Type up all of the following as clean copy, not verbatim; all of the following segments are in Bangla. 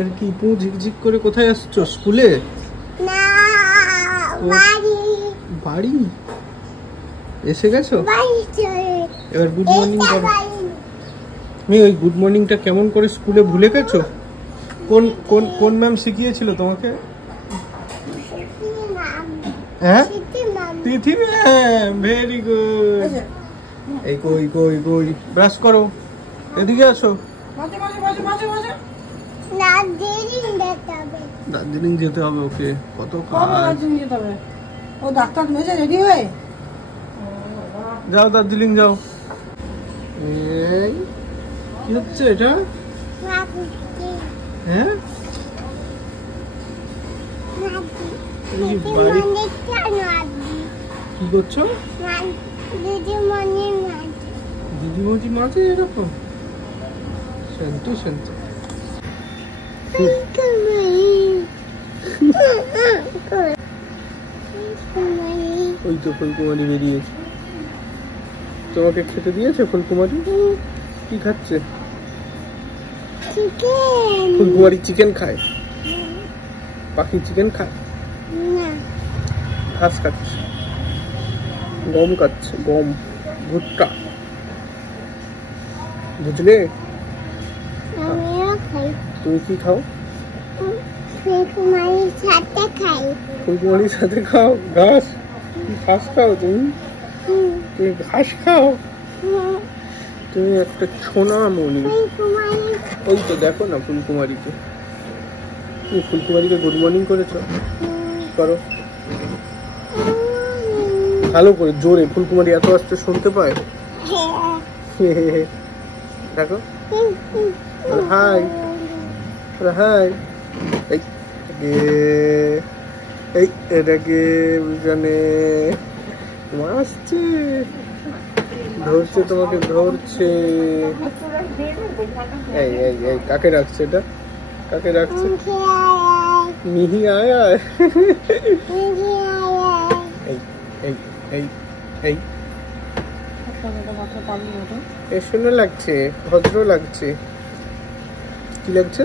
এর কি পু ঝিকঝিক করে কোথায় আসছো? স্কুলে না, বাড়ি। বাড়ি এসে গেছো? এবার গুড মর্নিং করো। তুমি ওই গুড মর্নিংটা কেমন করে স্কুলে ভুলে গেছো? কোন কোন কোন ম্যাম শিখিয়েছিল তোমাকে? হ্যাঁ, তিথি ম্যাম। Very good. এই কই কই কই ব্রাশ করো, এদিকে আসো। দার্জিলিং যেতে হবে ওকে, কত কাজ। ও ডাক্তার মেজে রেডি হয়ে যাও, দার্জিলিং যাও। এই কি হচ্ছে এটা? হ্যাঁ, কি করছো? দিদিমণি মাঝে এরকম শান্ত শান্ত। ওই তো ফুলকুমারি বেরিয়েছে। তোমাকে খেতে দিয়েছে ফুলকুমারি? কি খাচ্ছে? ফুলকুমারি চিকেন খায়? পাখি চিকেন খায়? ঘাস খাচ্ছে, গম খাচ্ছে, গম, ভুট্টা, বুঝলে? তুমি কি খাও? ফুলকুমারির সাথে খাই। ফুলকুমারির সাথে খাও ঘাস? ঘাস খাও তুমি? তুমি ঘাস খাও? তুমি একটা ছোনা মনি। ওই তো দেখো না ফুলকুমারিকে। তুমি ফুলকুমারিকে গুড মর্নিং করেছো? করো ভালো করে, জোরে। ফুলকুমারি এত আস্তে শুনতে পায়? দেখো, হাই হাই। এই এটাকে জানে আসছে, ধরছে তোমাকে, ধরছে। এই এই এই কাকে রাখছে এটা? কাকে রাখছে? মিহি আয় আয়। এই এই এই এই এ শুনে লাগছে, ভদ্র লাগছে। কি লাগছে?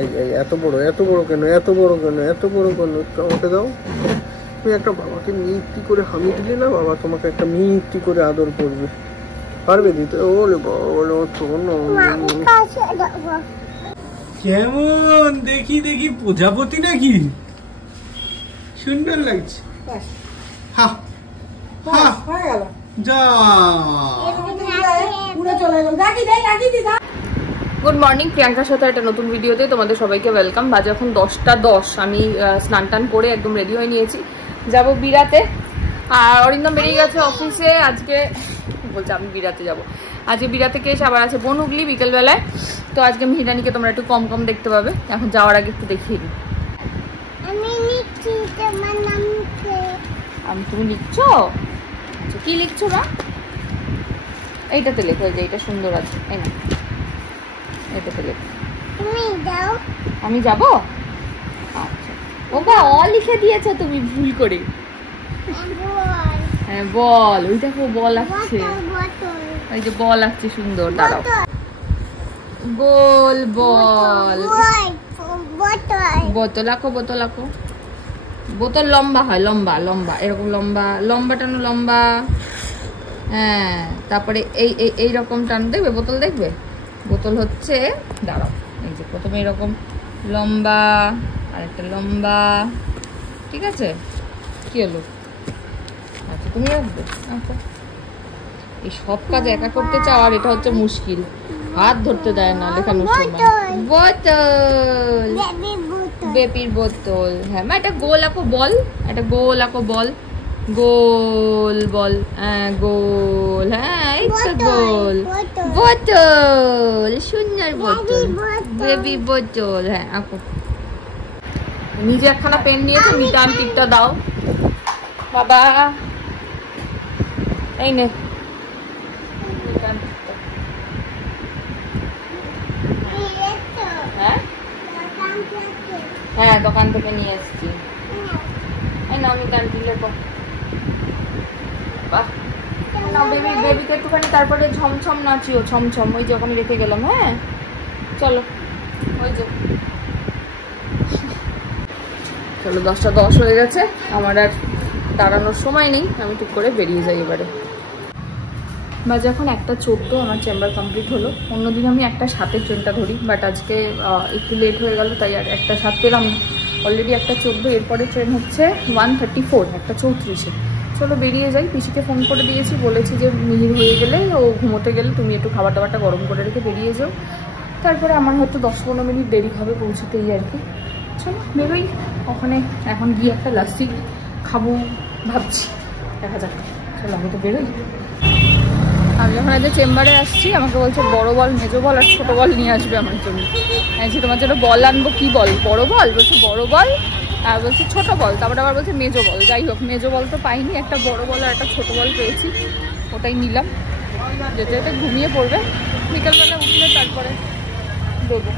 এই এই এত বড়, এত বড় কেন? এত বড় কেন? এত বড় কেন? একটু আমাকে দাও। তুমি একটা বাবাকে মিষ্টি করে হামি দিলে না, বাবা তোমাকে একটা মিষ্টি করে আদর করবে। পারবে দিতে? ওরে বলো কেমন দেখি দেখি প্রজাপতি নাকি? সুন্দর লাগছে। গুড মর্নিং, প্রিয়াঙ্কার সাথে একটা নতুন ভিডিওতে তোমাদের সবাইকে ওয়েলকাম। বাজে এখন 10টা 10। আমি স্নান টান করে একদম রেডি হয়ে নিয়েছি, যাব বিরাতে। আর অরিন্দম বেরিয়ে গেছে অফিসে। আজকে বলছে আমি বিরাতে যাব। আজকে বিরাতে থেকে এসে আবার আছে বনহুগলি বিকেলবেলায়। তো আজকে মিহিদানিকে তোমরা একটু কম কম দেখতে পাবে। এখন যাওয়ার আগে একটু দেখিয়ে দিই। তুমি লিখছো? কি লিখছো না? এইটাতে লেখো, যে এটা সুন্দর আছে। এই না, এটাতে লেখো। আমি যাবো? আচ্ছা, ও বা অ লিখে দিয়েছো তুমি ভুল করে। হ্যাঁ বল, ওই দেখো বল আসছে, ওই যে বল আসছে সুন্দর। দাঁড়াও, গোল বল। বোতল আঁকো, বোতল আঁকো। বোতল লম্বা হয়, লম্বা লম্বা, এরকম লম্বা লম্বা টানো, লম্বা। হ্যাঁ, তারপরে এই এই রকম টান। দেখবে বোতল? দেখবে বোতল হচ্ছে, দাঁড়াও, এই যে প্রথমে এরকম লম্বা, আর একটা লম্বা। ঠিক আছে, কি হলো? আচ্ছা, তুমি রাখবে। আচ্ছা, এই সব কাজ একা করতে চাও, আর এটা হচ্ছে মুশকিল, হাত ধরতে দেয় না লেখানোর সময়। বোতল, বেবির বোতল। হ্যাঁ মা, এটা গোল আঁকো বল, এটা গোল আঁকো বল, গোল বল। হ্যাঁ গোল, হ্যাঁ এই তো গোল। বোতল, সুন্দর বোতল, বেবি বোতল। হ্যাঁ আঁকো। নিজে একখানা পেন নিয়েছো, মিটান টিপটা দাও বাবা। এই নে, হ্যাঁ দোকান থেকে নিয়ে এসছি। এই না, আমি কান্টি লেখো। বাবা না বেবিকে একটুখানি তারপরে ঝমঝম নাচিও, ছমছম ওই যে ওখানে রেখে গেলাম। হ্যাঁ চলো, ওই যে চলো 10টা 10 হয়ে গেছে, আমার আর দাঁড়ানোর সময় নেই, আমি ঠিক করে বেরিয়ে যাই এবারে। বাজে এখন 1:14, আমার চেম্বার কমপ্লিট হলো। অন্যদিন আমি 1:07 ট্রেনটা ধরি, বাট আজকে একটু লেট হয়ে গেল তাই আর 1:07 পেলাম না। অলরেডি 1:14, এরপরে ট্রেন হচ্ছে 1:34, 1:34। চলো বেরিয়ে যাই। পিসিকে ফোন করে দিয়েছি, বলেছি যে মিহির হয়ে গেলে ও ঘুমোতে গেলে তুমি একটু খাবার দাবারটা গরম করে রেখে বেরিয়ে যাও, তারপরে আমার হয়তো 10-15 মিনিট দেরি হবে পৌঁছতেই আর কি। চলো বেরোই। ওখানে এখন গিয়ে একটা লাস্সি খাবো ভাবছি, দেখা যাক। চলো আমি তো বেরোই। আমি যখন আজ চেম্বারে আসছি আমাকে বলছে বড় বল, মেজো বল আর ছোট বল নিয়ে আসবে আমার জন্য। বলছি তোমার জন্য বল আনবো, কি বল? বড় বল। বলছে বড় বল, আর বলছি ছোট বল, তারপরে আবার বলছে মেজো বল। যাই হোক, মেজো বল তো পাইনি, একটা বড় বল আর একটা ছোট বল পেয়েছি, ওটাই নিলাম। যেতে যেতে ঘুমিয়ে পড়বে, বিকালবেলা উঠলে তারপরে দেবো।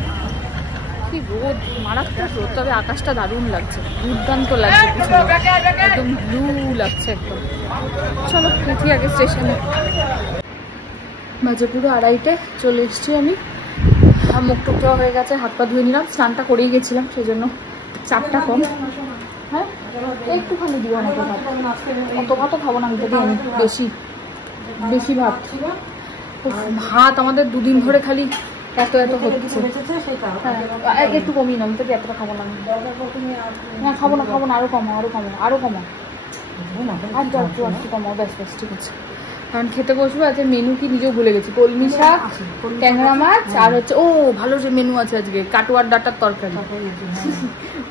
কি রোদ, মারাত্মক রোদ, তবে আকাশটা দারুণ লাগছে, দুর্দান্ত লাগছে, একদম ব্লু লাগছে একদম। চলো দেখি আগে স্টেশনে। বাজে পুরো 2:30, চলে এসছি আমি। মুখ টুক ধোয়া হয়ে গেছে, হাত পা ধুয়ে নিলাম, স্নানটা করেই গেছিলাম, সেই জন্য চাপটা কম। হ্যাঁ একটুখানি দিও আমাকে ভাত, অত ভাতও খাবো না আমি, যদি আমি বেশি ভাত। ভাত আমাদের 2 দিন ধরে খালি এত হচ্ছে। হ্যাঁ একটু কমিয়ে নাও, আমি তো এতটা খাবো না। হ্যাঁ খাবো না, আরো কমো। একটু কমাও, ব্যাস ঠিক আছে। কারণ খেতে বসবো। আজকে মেনু কি নিজেও ভুলে গেছি, কলমি শাক, ট্যাংরা মাছ, আর হচ্ছে ভালো যে মেনু আছে আজকে, কাটোয়ার ডাঁটার তরকারি।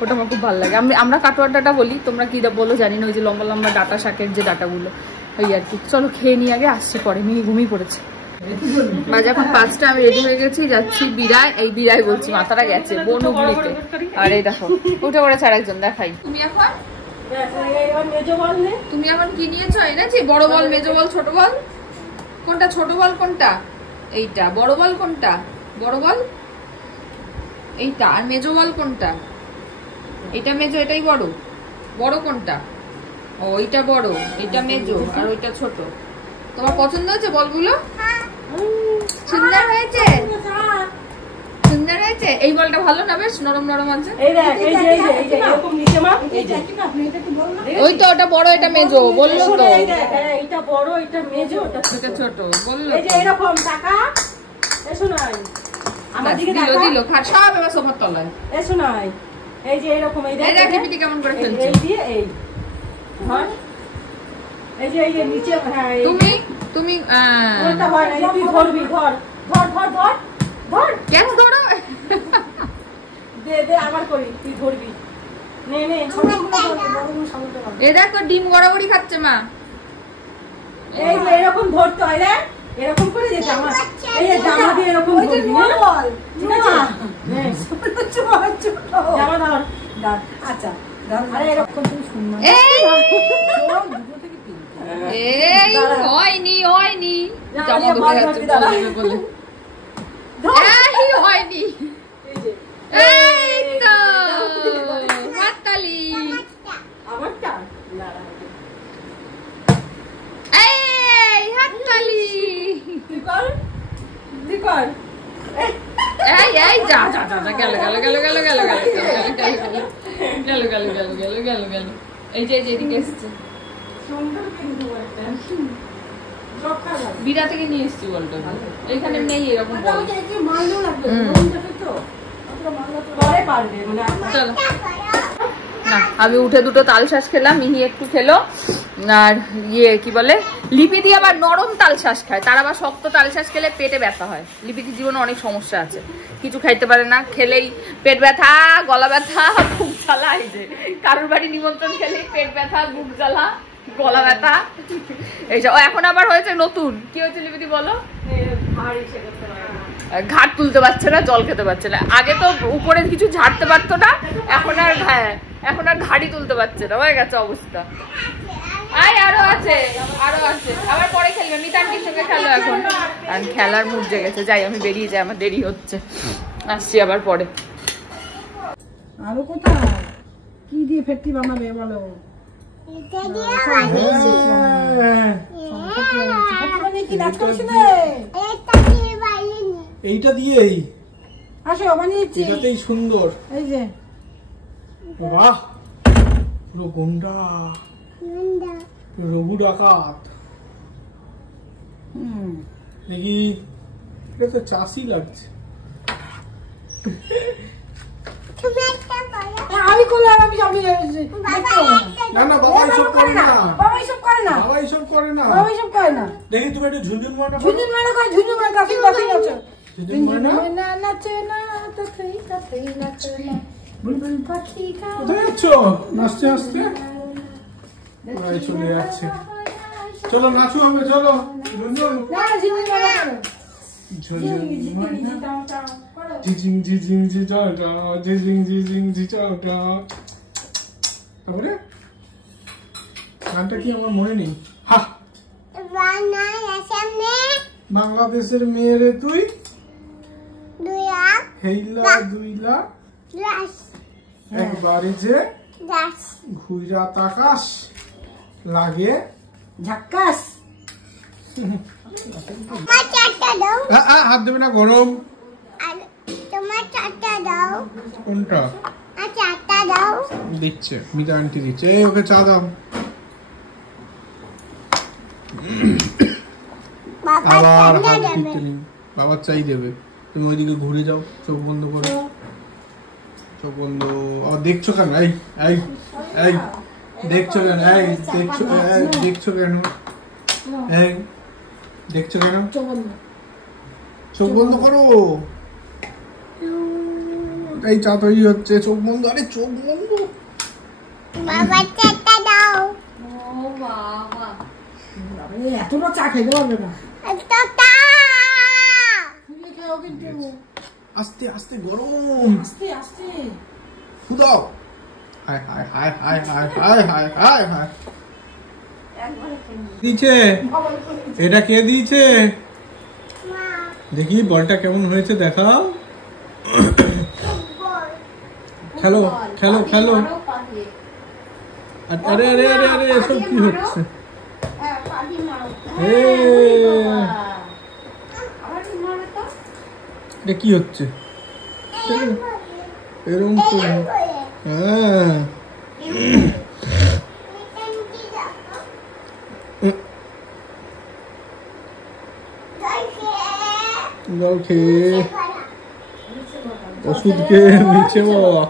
ওটা আমার খুব ভালো লাগে। আমরা কাটোয়ার ডাঁটা বলি, তোমরা কি বলো জানি না, ওই যে লম্বা লম্বা ডাঁটা শাকের যে ডাঁটাগুলো, ওই আর কি। চলো খেয়ে নিয়ে আগে আসছি পরে, মিনি ঘুমিয়ে পড়েছে। বাজে এখন 5টা, আমি রেডি হয়ে গেছি, যাচ্ছি বিরায়। এই বিরায় বলছি, মাথাটা গেছে বনগুলিতে। আর এই দেখো উঠে পড়েছে আর একজন, দেখাই। তুমি এখন কি নিয়েছো? এনেছি বড় বল, মেজো বল, ছোট বল। কোনটা ছোট বল, কোনটা? এইটা। বড় বল কোনটা? বড় বল এইটা। আর মেজো বল কোনটা? এটা মেজো, এটাই বড়। বড় কোনটা? ও এইটা বড়, এটা মেজো, আর ওইটা ছোট। তোমার পছন্দ হয়েছে বলগুলো? সুন্দর হয়েছে, সুন্দর হয়েছে। এই বলটা ভালো না, বেশ নরম নরম আছে। ওই তো ওটা বড়, এটা মেজো বললো তো। এটা বড়, এটা মেজো, এটা ছোট বললো। এই যে এরকম টাকা। এসো নাই আমার দিকে টাকা দিল খাট সব এবার সোফার তলায়। এসো নাই, এই যে এরকম, এই দেখো পিটি কেমন করে ফেলছে। এই দিয়ে এই ধর, এই যে এই নিচে। হ্যাঁ তুমি ওটা হয় না, তুই ধরবি, ধর ক্যাচ ধরো। দে আবার করি, তুই ধরবি। নে এ দেখো ডিম গড়াগড়ি খাচ্ছে মা। এই যে এরকম ধরতে হয় রে, এরকম করে যে জামা, এই যে জামা দিয়ে এরকম ধরবি। বল ঠিক আছে, হ্যাঁ জামা ধর। আচ্ছা আরে এরকম তুমি শুননা। এই হয়নি জামা ধরে যাচ্ছে বলে। এই হয়নি, এই তো হাততালি। আমারটা এই হাততালি। তুই কর। এই যা গেল। এই যে এদিকে এসছে, বিরা থেকে নিয়ে এসছি বলটা। এখানে নেই এরকম বল। চলো না, আমি উঠে 2টো তালশাঁস খেলাম, মিহি একটু খেলো, আর কি বলে লিপিদি আবার নরম তালশাঁস খায়, তার আবার শক্ত তালশাঁস খেলে পেটে ব্যথা হয়। লিপিদির জীবনে অনেক সমস্যা আছে, কিছু খাইতে পারে না, খেলেই পেট ব্যথা, গলা ব্যথা, বুক জ্বালা। এই যে কারোর বাড়ি নিমন্ত্রণ খেলেই পেট ব্যথা, বুক জ্বালা, গলা ব্যথা এইসব। এখন আবার হয়েছে নতুন, কি হয়েছে লিপিদি বলো? ঘাট তুলতে পারছে না, জল খেতে পারছে না। আগে তো উপরে কিছু ঝাড়তে পারতো না, এখন আর ঘাড়ি তুলতে পারছে না, হয়ে গেছে অবস্থা। আরো আছে আবার পরে খেলবে, মিতান্টির সঙ্গে খেলো এখন। আর খেলার মুড জেগেছে, যাই আমি বেরিয়ে যাই, আমার দেরি হচ্ছে, আসছি আবার পরে। আরো কোথায় কি দিয়ে ফেটকি বানাবে বলো? এটা দিয়ে বানিয়েছি। কি নাচ করছ না এইটা দিয়েই আসো বানিয়েছি এটাতেই সুন্দর। এই যে বাহ পুরো গুন্ডা রঘু ডাকাত। দেখি এটা তো চাষি লাগছে। আমি করলাম আমি না না বাবা এইসব করে না, বাবা এইসব করে না, বাবা এইসব করে না, বাবা এইসব করে না। দেখি তুমি একটু ঝুনঝুন মারনা ঝুনঝুন মারনা করে ঝুনঝুন মারনা কাছে কাছে নাচো। ঝুনঝুন মারনা না নাচে না কাছে কাছে নাচো না বুলবুল পাখি গাও। কোথায় যাচ্ছ নাচতে নাচতে? ওরাই চলে যাচ্ছে। চলো নাচো হবে, চলো ঝুনঝুন। না ঝুনঝুন মারনা করো। ঝুনঝুন মারনা জিজিং জিজিং জিজাটা জিজিং জিজিং জিজাটা। তারপরে গানটা কি আমার মনে নেই। হা বাংলাদেশের মেয়েরে তুই হেইলা দুইলা একবারে যে ঘুইরা তাকাস লাগে ঝাক্কাস। হাত দেবে না, গরম। তোমার চাটা দাও। কোনটা চাটা দাও দিচ্ছে? মিতা আন্টি দিচ্ছে। এই ওকে চা দাও। আবার হাত দিতে নেই, বাবার চাই দেবে। তুমি ওইদিকে ঘুরে যাও, চোখ বন্ধ করো, চোখ বন্ধ। আর দেখছো কেন? এই এই এই দেখছো কেন? এই দেখছো, দেখছো কেন? এই দেখছো কেন? চোখ বন্ধ করো। এই চা তৈরি হচ্ছে, চোখ বন্ধ। আরে চোখ বন্ধ। বাবা চাটা দাও। ও বাবা এতটা চা খেতে পারবে না। আস্তে আস্তে গরম, আস্তে আস্তে ফুদাও। হায় হায় হায় হায় হায় হায় হায় হায় হায়। দিয়েছে এটা কে দিয়েছে? দেখি বলটা কেমন হয়েছে দেখাও। খেলো খেলো খেলো। আরে আরে আরে আরে এসব কি হচ্ছে? এটা কি হচ্ছে? এরকম করে। হ্যাঁ জল খেয়ে ওষুধ খেয়ে নিচে বাবা।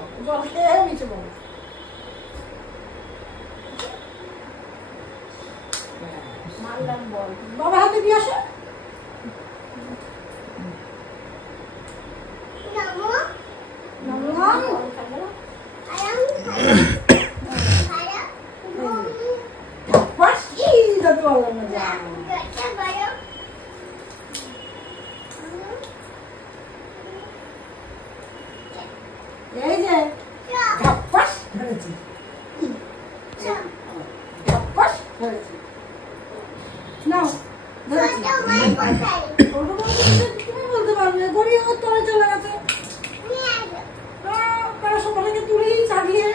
বাবা হাতে দিয়ে আসো। এই যে ধাপ্পাস ধরেছি, ধাপ্পাস ধরেছি। নাও ধরেছি। তুমি বলতে পারবে গড়িয়ে ওর তলে চলে গেছে। সবাইকে তুলেই চালিয়ে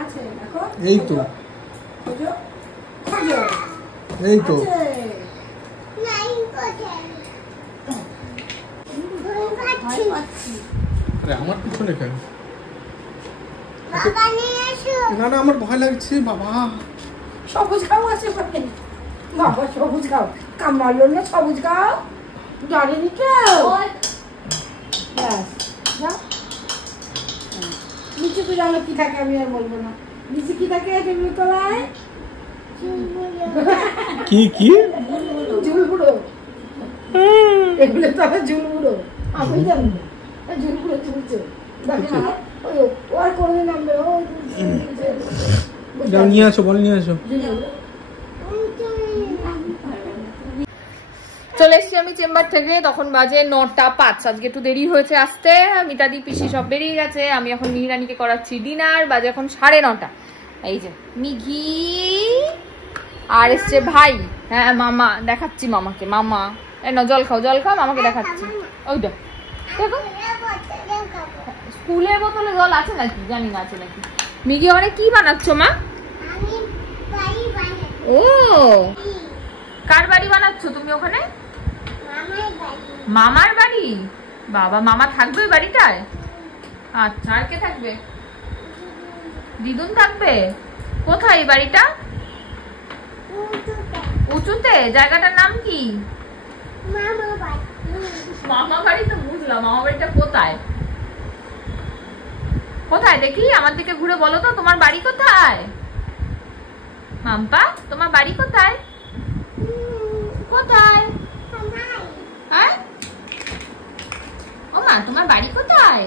আছে। দেখো এই তো এই তো আরে আমার পিছনে কেন? না না আমার ভয় লাগছে বাবা। সবুজ খাও আছে বাবা, সবুজ খাও। কামড়ালো না, সবুজ খাও। ডরেনি কেউ। নিচে তো জানো কি থাকে, আমি আর বলবো না। নিচে কি থাকে টেবিল তলায়? কি কি ঝুলবুড়ো। এগুলো তো আমার ঝুলবুড়ো, আমি জানি না। ঝুলবুড়ো ঝুলছে, দেখো না ওই ও আর কোনদিন নামবে। ও নিয়ে আসো, বল নিয়ে আসো। চলে এসছি আমি চেম্বার থেকে। তখন বাজে 9টা 5। আজকে একটু দেরি হয়েছে আসতে। মিতাদি পিসি সব বেরিয়ে গেছে। আমি এখন মিহিরানিকে করাচ্ছি ডিনার। বাজে এখন 9:30। এই যে মিঘি আর এসছে ভাই। হ্যাঁ মামা দেখাচ্ছি মামাকে। মামা এই না জল খাও, জল খাও, মামাকে দেখাচ্ছি। ওইটা দেখো স্কুলের বোতলে জল আছে নাকি জানি না, আছে নাকি। মিঘি অনেক কি বানাচ্ছ মা? ও কার বাড়ি বানাচ্ছ তুমি ওখানে? মামার বাড়ি। বাবা, মামা থাকবে ওই বাড়িটায়? আচ্ছা, আর কে থাকবে? দিদুন থাকবে। কোথায় এই বাড়িটা? উঁচুতে। জায়গাটার নাম কি? মামা বাড়ি তো বুঝলাম, মামা বাড়িটা কোথায়? কোথায় দেখি, আমার দিকে ঘুরে বলো তো, তোমার বাড়ি কোথায়? মাম্পা, তোমার বাড়ি কোথায়? কোথায়? হ্যাঁ ও মা, তোমার বাড়ি কোথায়?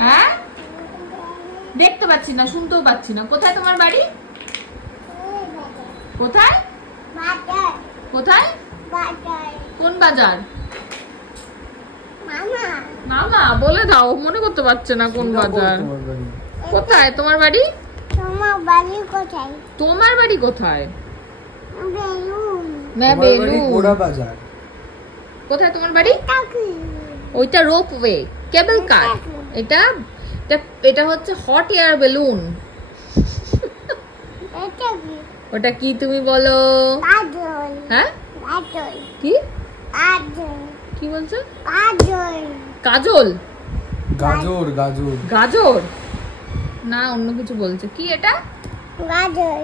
হ্যাঁ, দেখতে পাচ্ছি না, শুনতেও পাচ্ছি না। কোথায় তোমার বাড়ি? কোথায়? কোথায়? কোন বাজার? মামা বলে দাও, মনে করতে পারছে না কোন বাজার। কোথায় তোমার বাড়ি? তোমার বাড়ি কোথায়? তোমার বাড়ি কোথায়? বাজার। কোথায় তোমার বাড়ি? ওইটা রোপওয়ে, কেবল কার। এটা এটা হচ্ছে হট এয়ার বেলুন। ওটা কি তুমি বলো? হ্যাঁ, কি কি বলছো? কাজল। গাজর। গাজর গাজর না, অন্য কিছু বলছে। কি এটা? গাজর।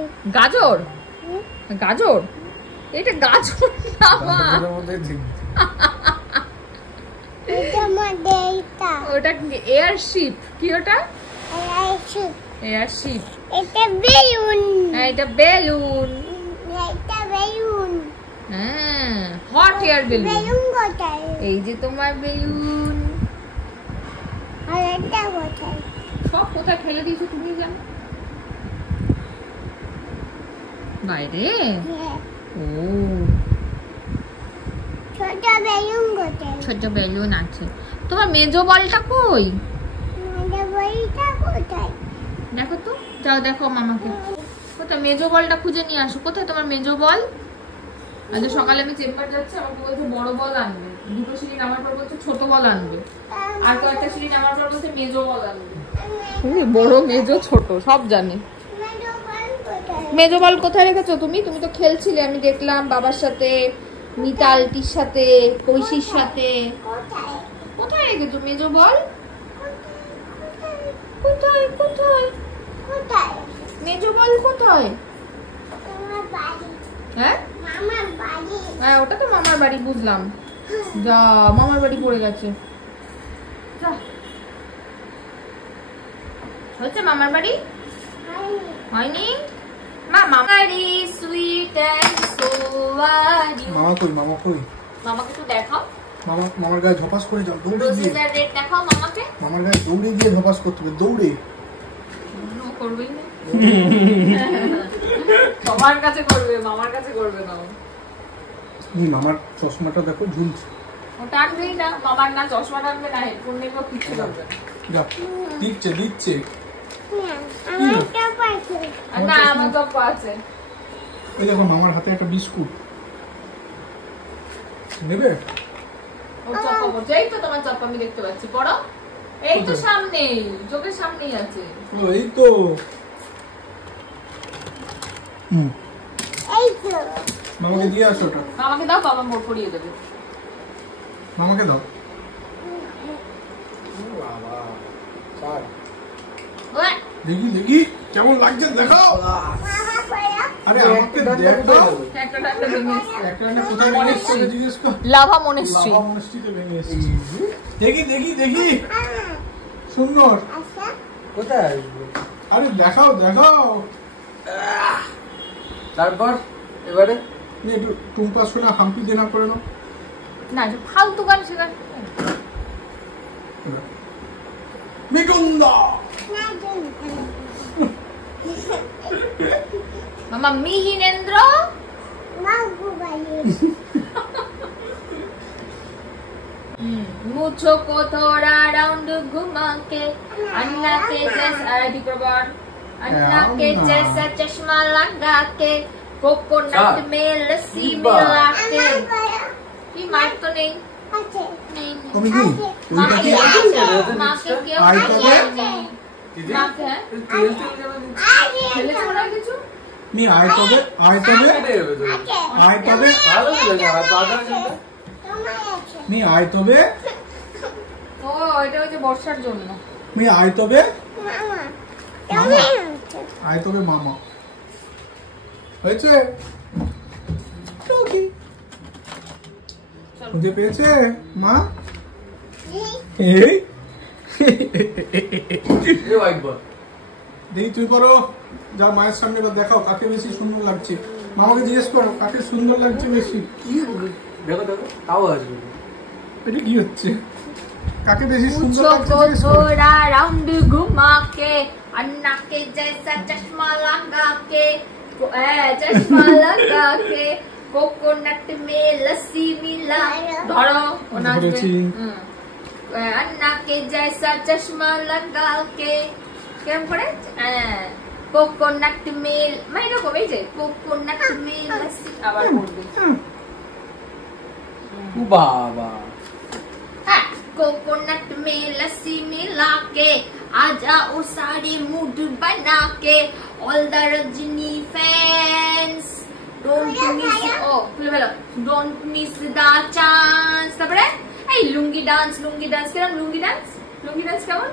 গাজর, এটা গাজর না মা। ওটা এয়ারশিপ। কি ওটা? এয়ারশিপ। এটা বেলুন। হ্যাঁ, এটা বেলুন। এটা বেলুন। হ্যাঁ, হট এয়ার বেলুন। বেলুন কোথায়? এই যে তোমার বেলুন। আর এটা কোথায়? সব কোথায় ফেলে দিয়েছো তুমি জানো? বাইরে। ও, ছোট বেলুন কোথায়? ছোট বেলুন আছে। তোমার মেজো বলটা কই? বইটা কোথায়? দেখো তো, যাও দেখো মামাকে। কোথায় মেজো বলটা খুঁজে নিয়ে আসো। কোথায় তোমার মেজো বল? আজ সকালে আমি চেম্বার যাচ্ছি, আমাকে বলছে বড় বল আনবে। দুটো সিঁড়ি নামার পর বলছে ছোট বল আনবে। আর কয়েকটা সিঁড়ি নামার পর বলছে মেজো বল আনবে। বড়, মেজো, ছোট সব জানে। মেজো বল কোথায় রেখেছো তুমি? তুমি তো খেলছিলে, আমি দেখলাম বাবার সাথে, মিতা আলটির সাথে, কৈশির সাথে। কোথায় রেখেছো মেজো বল? কোথায় কোথায় কোথায়? মেজো বল কোথায়? আমার বাড়ি। হ্যাঁ, মামার বাড়ি। হ্যাঁ, ওটা তো মামার বাড়ি বুঝলাম। যা, মামার বাড়ি পড়ে গেছে। যা, হচ্ছে মামার বাড়ি? হয়নি। মামা বাড়ি sweet and so are you. মামা কই? মামা কই? মামাকে একটু দেখাও। মামার গায়ে ঝপাস করে যাও, দৌড়ে গিয়ে। রোজের রেট দেখাও মামাকে। মামার গায়ে দৌড়ে গিয়ে ঝপাস করতে হবে, দৌড়ে। করবেই না, সবার কাছে করবে, মামার কাছে করবে না। মামার চশমাটা দেখো ঝুলছে। ওটা আনবেই না, মামার না চশমা আনবে না, হেডফোন নেবে, কিছু করবে যা, দিচ্ছে। আমার টপ আছে। না, আমার তো আছে। এই দেখো মামার হাতে একটা বিস্কুট নেবে। ও চপ্পা পড়ছে। এই তো তোমার চপ্পা আমি দেখতে পাচ্ছি, পড়ো। এই তো সামনেই, চোখের সামনেই আছে। ও এই তো। এই তো। মামাকে দিয়ে আসো ওটা। মামাকে দাও, বাবা মোড় পড়িয়ে দেবে। মামাকে দাও। বাবা, চার। ওই, দেখি কেমন লাগছে দেখাও। মামা পড়া। আরে আমাকে দেখাও। একটা টাকা ভেঙে এসছে। একটা কোথায় মনেশ্রী জিজ্ঞেস কর। লাভা মনেশ্রী। লাভা মনেশ্রীতে ভেঙে এসেছে। দেখি সুন্দর। আচ্ছা। কোথায়? আরে দেখাও। তারপর এবারে একটু টুম্পা শোনা হাম্পি দেনা করে নাও। না, যে ফালতু গান শেখার। মিগুন্দা। মামা মিহিনেন্দ্র। মাগু বাড়ি। मुझको थोड़ा राउंड घुमा के अन्ना के जैसा प्रभार अन्ना के जैसा चश्मा लगा के कोकोनट में लस्सी मिला के। ये माइक तो नहीं আছে। नहीं তুমি কি? माँ ওইটা কি? माँ के क्यों आइटम है? नहीं? মাকে তেল তেল কেন দিচ্ছিস? ফেলেছো না কিছু? মি আয় তবে কেটে যাবে তো। আয় তবে ভালো লাগে আর বাজারে যেতে। মি আয় তবে ও এটা হচ্ছে বর্ষার জন্য। মি আয় তবে মামা আয় তবে মামা হয়েছে খুঁজে পেয়েছে মা এই এ হোয়াইট বল। দেখি তুই করো যা মায়ের সামনে এবার দেখাও কাকে বেশি সুন্দর লাগছে মামাকে জিজ্ঞেস করো কাকে সুন্দর লাগছে বেশি কি দেখো দেখো তাও আসবে। এটা কি হচ্ছে কাকে বেশি সুন্দর मुझको লাগছে জিজ্ঞেস করো। थोड़ा राउंड घुमा के अन्ना के जैसा चश्मा लगा के चश्मा लगा के कोकोनट में लस्सी मिला धरो ধরেছি। अन्ना के जैसा चश्मा लगा के কেমন করে কোকোনাট মিল মানে এরকম এই যে কোকোনাট মিল লস্যি আবার বলবে ও বাবা कोकोनट में लस्सी मिला के आजा ओ साड़ी मूड बना के all the Rajni fans don't miss don't miss the chance তারপরে এই লুঙ্গি ডান্স কেমন লুঙ্গি ডান্স কেমন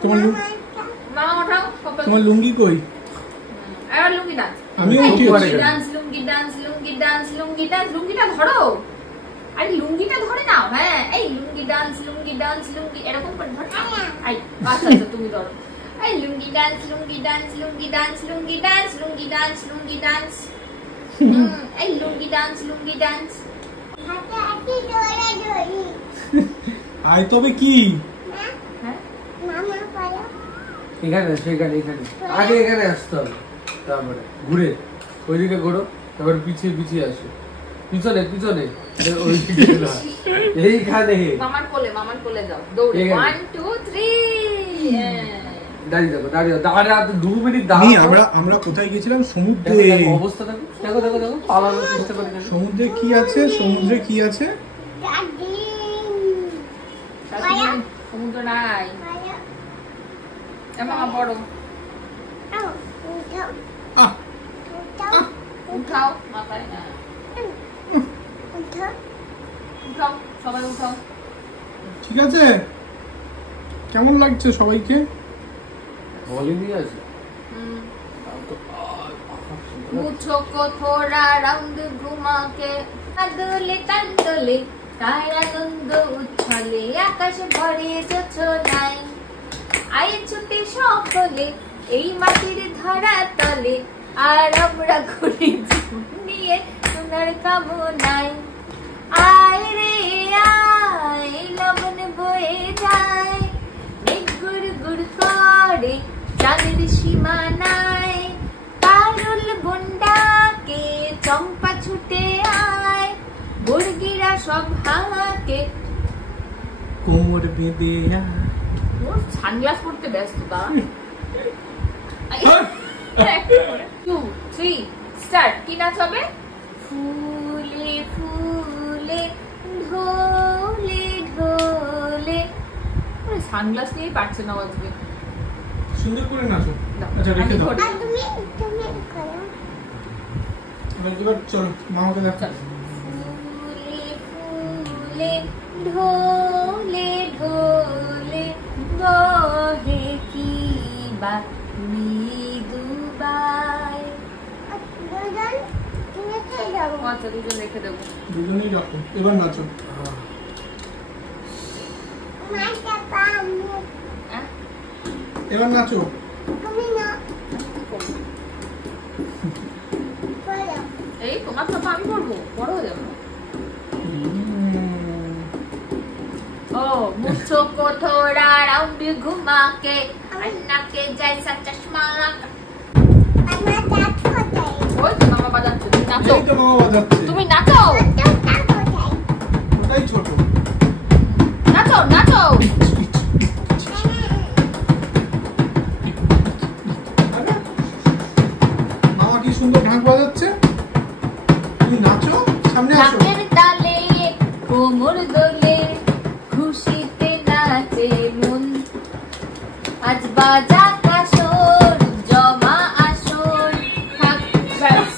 তোমার মামা ওঠাও কপাল তোমার লুঙ্গি কই আর লুঙ্গি ডান্স আমি লুঙ্গিটা ধরো আরে লুঙ্গিটা ধরে নাও হ্যাঁ এই লুঙ্গি ডান্স এরকম করে ধরো আচ্ছা তুমি ধরো এই লুঙ্গি ডান্স এই লুঙ্গি ডান্স হাতে হাতে দৌড়া দৌড়ি আয় তবে কি হ্যাঁ মামা পায়া এখানে এখানে আগে এখানে আসতে হবে তারপরে ঘুরে ওইদিকে ঘোরো তারপরে পিছিয়ে আসো পিছনে ওইদিকে না এইখানে মামার কোলে যাও দৌড়ে 1 2 3 দাঁড়িয়ে দাঁড়িয়ে আর 2 মিনিট মি দাঁড়াও। আমরা কোথায় গেছিলাম সমুদ্রে দেখো অবস্থা দেখো পালানোর চেষ্টা করি না। সমুদ্রে কি আছে দাদি সমুদ্র নাই পায়া মামা বড় আও উঠাও আহ উঠাও উঠাও মাথায় না উঠাও উঠাও সবাই উঠাও ঠিক আছে কেমন লাগছে সবাইকে বলিনি আছে मुझको को थोड़ा राउंड घुमा के কান্দলে তার আনন্দ উচ্ছলে আকাশ ভরে যোছনায় আয় ছুটে সকলে এই মাটির ধরা তলে আর আমরা ঘুরে নিয়ে সোনার কামনায় আয় রে আয় লবণ বয়ে যায় মেঘ গুড় গুড় করে চাঁদের সীমানায় পারুল গুন্ডাকে চম্পা ছুটে আয় মুরগিরা সব হাঁকে কোমর বেঁধে ওর সানগ্লাস পড়তে ব্যস্ত তা 2 3 স্টার্ট কি নাচ হবে ফুলে ফুলে ঢোলে ঢোলে সানগ্লাস নিয়েই পারছে না আজকে সুন্দর করে নাচো দাও, আচ্ছা রেখে আমি দাও ধরি। আর তুমি করো এবার চলো মামাকে দেখা ফুলে ফুলে ঢোলে ঢোলে বহে কি বা মৃদুবাই দুজন তুমি খেয়ে যাও আচ্ছা দুজন রেখে দেবো দুজনেই রাখো এবার নাচো মাটা পামু হ্যাঁ? এবার নাচো তুমি না করো এই তোমার সাথে আমি করবো বড় হয়ে যাবো ओ मुझको को थोड़ा राउंड घुमा के अन्ना के जैसा चश्मा लगा আমার দাঁত কোথায় ওই তো মামা বাজাচ্ছে তুমি নাচো এই তো মামা বাজাচ্ছে তুমি নাচো দাঁত কোথায় ওটাই ছোট নাচো আরে, মামা কি সুন্দর ঢাক বাজাচ্ছে তুমি নাচো সামনে আসো ঢাকের তালে কোমর দোলে খুশিতে নাচে মন আজ বাজা কাসর জমা আসর থাক ব্যাস।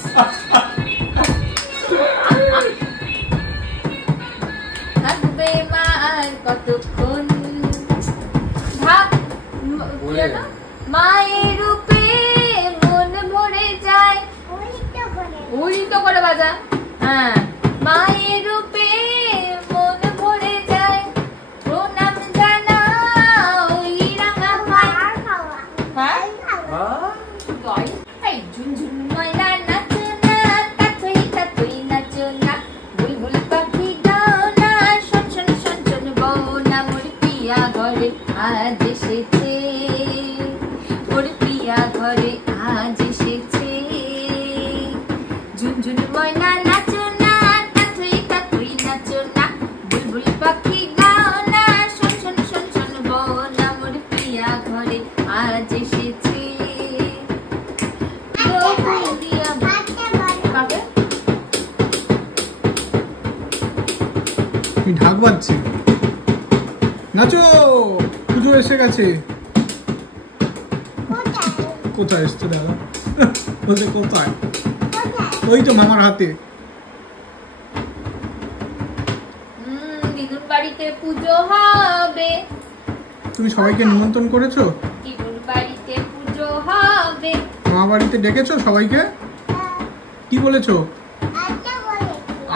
থাকবে মা আর কতক্ষণ থাক মায়ের রূপে মন ভরে যায় উড়িত করে বাজা। হ্যাঁ মায়ের রূপে মন ভরে যায় প্রণাম জানা ওই রাঙা মায়ের। হ্যাঁ এই ঝুনঝুন ময়না নাচো না তাতই তাতই নাচো না বুলবুল পাখি গাও না শন শন শন শন বউ না মোর পিয়া ঘরে আজ এসেছে মোর পিয়া ঘরে আজ এসেছে ঝুনঝুন ময়না নাচো না তাতই তাতই নাচো না বুলবুল পাখি গাও না শন শন শন শন বউ না মোর পিয়া ঘরে আজ এসেছে। ঢাক বাজছে নাচো পুজো এসে গেছে। কোথায় এসছে দাদা বলছে কোথায়? ওই তো মামার হাতে। দিদুর বাড়িতে পুজো হবে। তুমি সবাইকে নিমন্ত্রণ করেছো? দিদুর বাড়িতে পুজো হবে। মামা বাড়িতে ডেকেছো সবাইকে? কি বলেছো?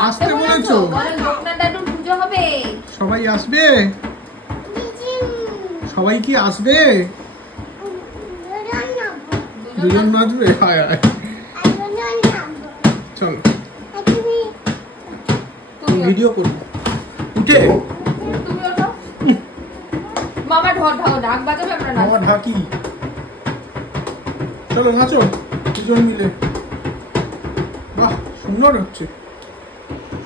আসতে বলেছো? বলেন লোকনাথ দাদুর পুজো হবে। সবাই আসবে? সবাই কি আসবে? দুজন নাচবে? হায় হায় চলো ভিডিও করবো উঠে। তুমি ওঠো মামা ঢাক বাজাবে আমরা নাচবো। মামা ঢাকি চলো নাচো দুজন মিলে। বাহ সুন্দর হচ্ছে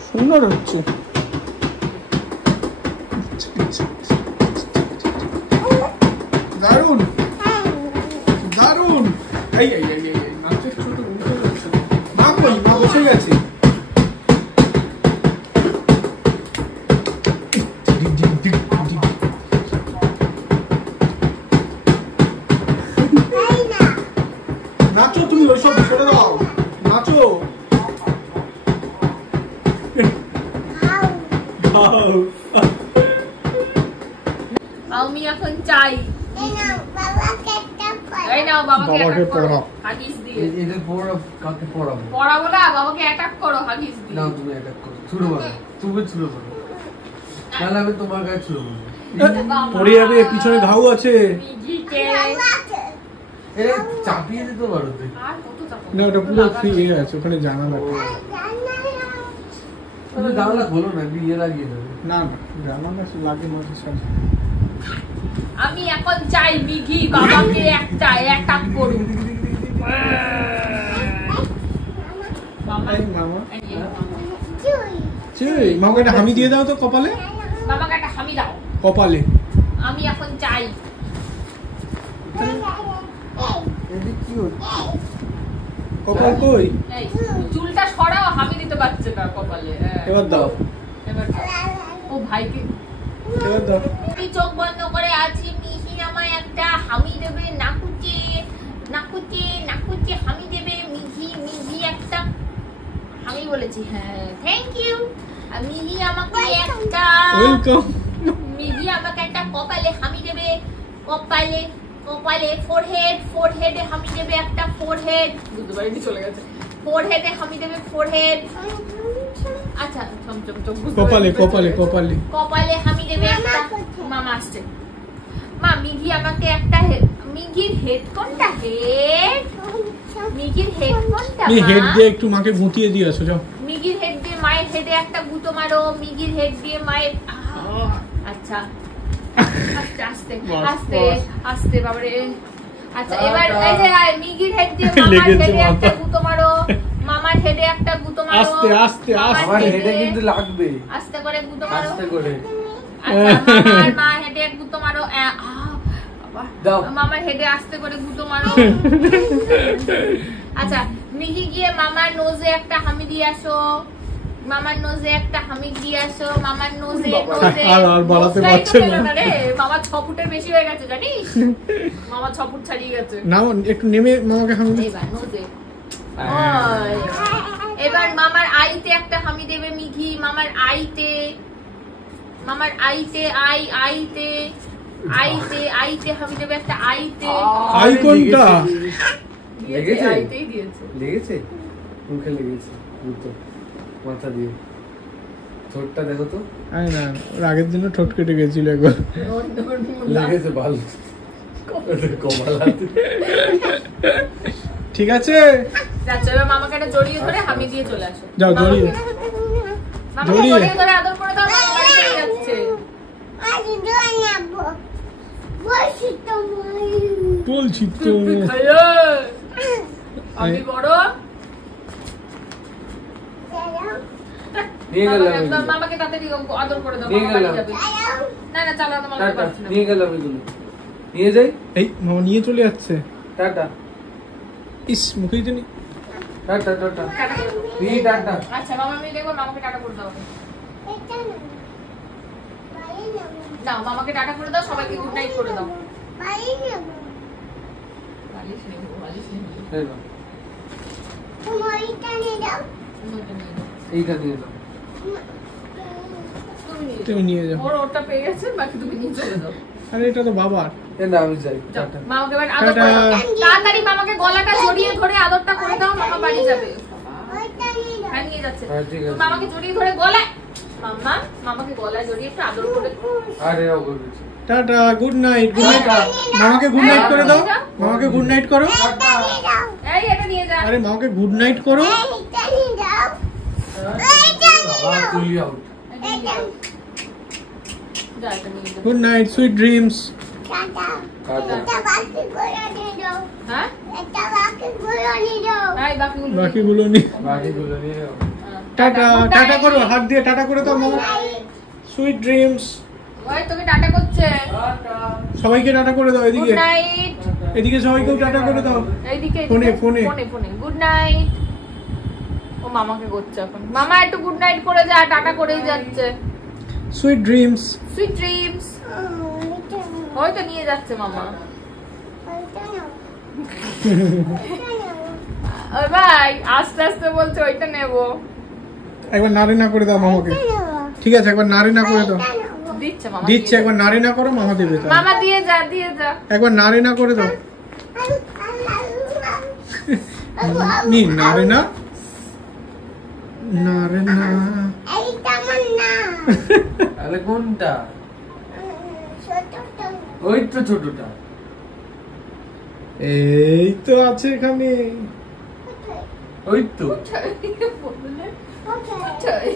সুন্দর হচ্ছে। দারুন দারুন। এই এই এই এই নাচের ছোট উল্টো হচ্ছে। মা কই? মা বসে গেছে। নাচো তুমি ওইসব ছেড়ে দাও নাচো। আমি এখন চাই এই নাও বাবাকে অ্যাটাক করো হাগিস দিয়ে। এদের কাকে পড়াবো? পড়াবো না বাবাকে অ্যাটাক করো হাগিস দিয়ে। না তুমি অ্যাটাক করো ছুড়ে মারো তুমি ছুড়ে মারো তাহলে আমি তোমার গায়ে ছুড়ে মারবো। পড়ে যাবে পিছনে ঘাউ আছে। চাপিয়ে দিতে পারো তুই। আর কত চাপো না ওটা পুরো ফ্রি আছে ওখানে জানালা। জানলা খোলো না বিয়ে লাগিয়ে দেবে। না না জানালা লাগে মাঝে সাথে। আমি এখন চাই মিঘি বাবাকে একটা অ্যাটাক করুক। মামা এই মামা এই যে মামা। চুই মামাকে একটা হামি দিয়ে দাও তো কপালে। বাবাকে একটা হামি দাও কপালে। আমি এখন চাই। এদিক কি হচ্ছে? কপাল কই? এই চুলটা সরাও হামি দিতে পারছে না কপালে। এবার দাও এবার ও ভাইকে এবার দাও। আমি চোখ বন্ধ করে আছি মিহি আমায় একটা হামি দেবে নাকুচে নাকুচে নাকুচে হামি দেবে মিহি মিহি একটা হামি বলেছি। হ্যাঁ থ্যাংক ইউ। মিহি আমাকে একটা ওয়েলকাম। মিহি আমাকে একটা কপালে হামি দেবে কপালে কপালে ফোরহেড ফোরহেডে হামি দেবে একটা ফোরহেড। বুঝতে পারিনি চলে গেছে। ফোরহেডে হামি দেবে ফোরহেড। আচ্ছা কপালে কপালে কপালে কপালে হামি দেবে একটা। মামা আসছে। মা মিঘি আমাকে একটা মিঘির হেড কোনটা? হেড মিঘির হেড কোনটা? এই হেড দিয়ে একটু মাকে গুটিয়ে দিয়ে আসো যাও। মিঘির হেড দিয়ে মায়ের হেডে একটা গুঁতো মারো। মিঘির হেড দিয়ে মায়ের আচ্ছা আস্তে আস্তে আস্তে আস্তে বাবারে। আচ্ছা এবার এই যে মিঘির হেড দিয়ে মামার হেডে একটা গুঁতো মারো। মামার হেডে একটা গুঁতো মারো। আস্তে আস্তে আস্তে। আমার হেডে কিন্তু লাগবে। আস্তে করে গুঁতো মারো। আস্তে করে আচ্ছা মামার মা হেডে এক গুঁতো মারো। দাও। মামার হেডে আস্তে করে গুঁতো মারো। আচ্ছা মিহি গিয়ে মামার নোজে একটা হামি দিয়ে আসো। মামার নোজে একটা হামি দিয়ে আসো, মামার নোজে আর বাড়াতে পারছে না রে, মামা 6 ফুটের বেশি হয়ে গেছে জানিস, মামা 6 ফুট ছাড়িয়ে গেছে। না একটু নেমে মামাকে হামি দে। এবার নোজে এবার মামার আইতে একটা হামি দেবে মিঘি, মামার আইতে, মামার আইতে, আইতে আইতে আইতে হামি দেবে একটা আইতে। আই কোনটা? লেগেছে? আইতেই দিয়েছে। লেগেছে? মুখে লেগেছে বুঝতো মাথা দিয়ে। ঠোঁটটা দেখো তো। আরে না ওর আগের দিনও ঠোঁট কেটে গেছিল একবার। লেগেছে ভালো। কমালাতে। ঠিক আছে আচ্ছা এবার মামাকে একটা জড়িয়ে ধরে হামি দিয়ে চলে আসো। যাও জড়িয়ে। মামাকে জড়িয়ে। জড়িয়ে ধরে আদর করে দাও, মামা বাড়ি চলে যাচ্ছে। আজ দোয়ানাবো বসি তো মই বলছি তো হ্যালো আমি বড় নিয়ে গেলাম এগুলো। মামাকে তাড়াতাড়ি আদর করে দাও, নিয়ে মামা বাড়ি গেলাম। যাবে। না না চালা তোমার টাটা পারছি না। নিয়ে গেলাম এগুলো। নিয়ে যাই। এই মামা নিয়ে চলে যাচ্ছে। টাটা ইস মুখেই তো নি টাটা টাটা টাটা করে দাও। নিয়ে টাটা। আচ্ছা মামা আমি দেখবো, মামাকে টাটা করে দাও। এটা না বাড়ি নেব দাও মামাকে টাটা করে দাও, সবাইকে গুড নাইট করে দাও। বাড়ি নেব বালিশ নেবো, বালিশ নেবো। এই নাও, তোমার এটা নিয়ে দাও অন্যটা নিয়ে নাও। এইটা নিয়ে নাও। তুমি নিয়ে তুমি নিয়ে যাও। যাও। ওটা পেয়ে গেছে, বাকি তুমি নিয়ে চলে যাও। আরে এটা তো বাবার। এই না আমি যাই। যাও, টাটা। মামাকে এবার আদর করে দাও। টাটা। তাড়াতাড়ি মামাকে গলাটা জড়িয়ে ধরে আদরটা করে দাও, মামা বাড়ি যাবে। ওইটা নিয়ে দাও হ্যাঁ নিয়ে যাচ্ছে। হ্যাঁ, ঠিক আছে। তুমি মামাকে জড়িয়ে ধরে গলায়, মাম্মা মামাকে গলায় জড়িয়ে একটু আদর করে দাও। আরে ও করেছে। Tata good night. Good night. মামাকে গুড নাইট করে দাও। মামাকে গুড নাইট করো। এটা নিয়ে দাও এই এটা নিয়ে যা। আরে মামাকে গুড নাইট করো। এইটা নিয়ে দাও এইটা নিয়ে বাবা দাও তুই আউট। এইটা যা এটা নিয়ে যা। Good night sweet dreams. Tata tata. এটা বাকি করে নিয়ে দাও হ্যাঁ এটা বাকি করে নিয়ে দাও এই বাকিগুলো বাকিগুলো নি বাকিগুলো নিয়ে নাও। Tata Good tata night. করো, হাত দিয়ে টাটা করে দাও মামা। Sweet dreams. ওই তোকে টাটা করছে। সবাইকে টাটা করে দাও গুড এদিকে। নাইট। এদিকে সবাইকেও টাটা করে দাও। এইদিকে ফোনে, ফোনে। ফোনে ফোনে গুড নাইট। ও মামাকে করছে এখন। মামা একটু গুড নাইট করে যা, টাটা করেই যাচ্ছে। Sweet dreams. Sweet dreams. এইটা নাও ওই তো নিয়ে যাচ্ছে মামা। এইটা নাও এইটা নাও ওই ভাই আস্তে আস্তে বলছে ওইটা নেবো। একবার নারী না করে দাও মামাকে। ঠিক আছে একবার নারী না করে দাও। দিচ্ছে মামা দিচ্ছে দিয়ে একবার নারী না করো মামা দেবে যা। তাহলে। মামা দিয়ে যা, দিয়ে যা। একবার নারী না করে দাও। নি নারী না নারী না। এইটা আমার না আরে কোনটা? ছোটটা ওই তো ছোটটা। এই তো আছে এখানে। ওই তো। কোথায়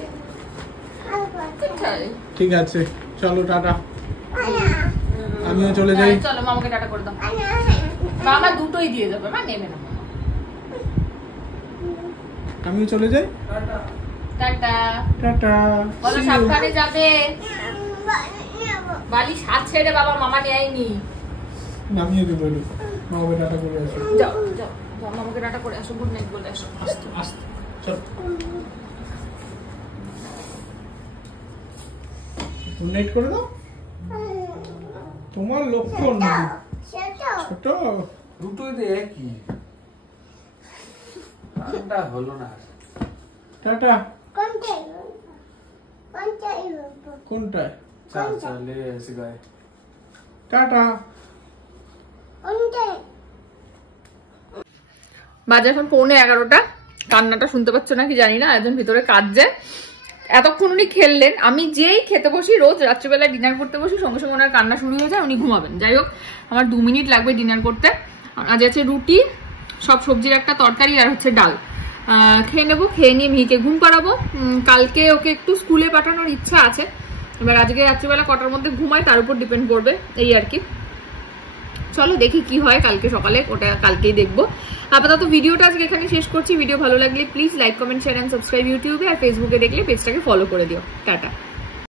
আর কোথায় ঠিক আছে চলো টাটা। আয়া আমিও চলে যাই। চলো মামাকে টাটা করে দাও। আয়া মামা দুটোই দিয়ে যাবে, মা নেবে না মামা। আমিও চলে যাই। টাটা। টাটা। বলো See you. সাবধানে যাবে। নেব বালিশ হাত ছেড়ে বাবা, মামা নেয়নি। নামিয়ে দেবো একটু। মামাকে টাটা করে আসো। যাও যাও যাও, মামাকে টাটা করে আসো, গুড নাইট বলে আসো। আস্তে আস্তে চলো। গুড নাইট করে দাও। তোমার লক্ষণ ছোট ছোট। দুটোই তো একই। ঠান্ডা হলো না। টাটা। কোনটাই কোনটায়? চল চল ले ऐसे गाय। টাটা। কোনটাই বাজে এখন 11:15। কান্নাটা শুনতে পাচ্ছ নাকি জানি না, একজন ভিতরে কাঁদছে। এতক্ষণ উনি খেললেন, আমি যেই খেতে বসি, রোজ রাত্রিবেলায় ডিনার করতে বসি, সঙ্গে সঙ্গে ওনার কান্না শুরু হয়ে যায়, উনি ঘুমাবেন। যাই হোক আমার 2 মিনিট লাগবে ডিনার করতে। আজ আছে রুটি, সব সবজির একটা তরকারি আর হচ্ছে ডাল। খেয়ে নেবো, খেয়ে নিয়ে মিহিকে ঘুম পাড়াবো। কালকে ওকে একটু স্কুলে পাঠানোর ইচ্ছা আছে, এবার আজকে রাত্রিবেলা কটার মধ্যে ঘুমায় তার উপর ডিপেন্ড করবে, এই আর কি। চলো দেখি কি হয় কালকে সকালে, ওটা কালকেই দেখবো। আপাতত ভিডিওটা আজকে এখানে শেষ করছি। ভিডিও ভালো লাগলে please like comment share and subscribe ইউটিউবে, আর ফেসবুকে দেখলে পেজটাকে ফলো করে দিও। টাটা।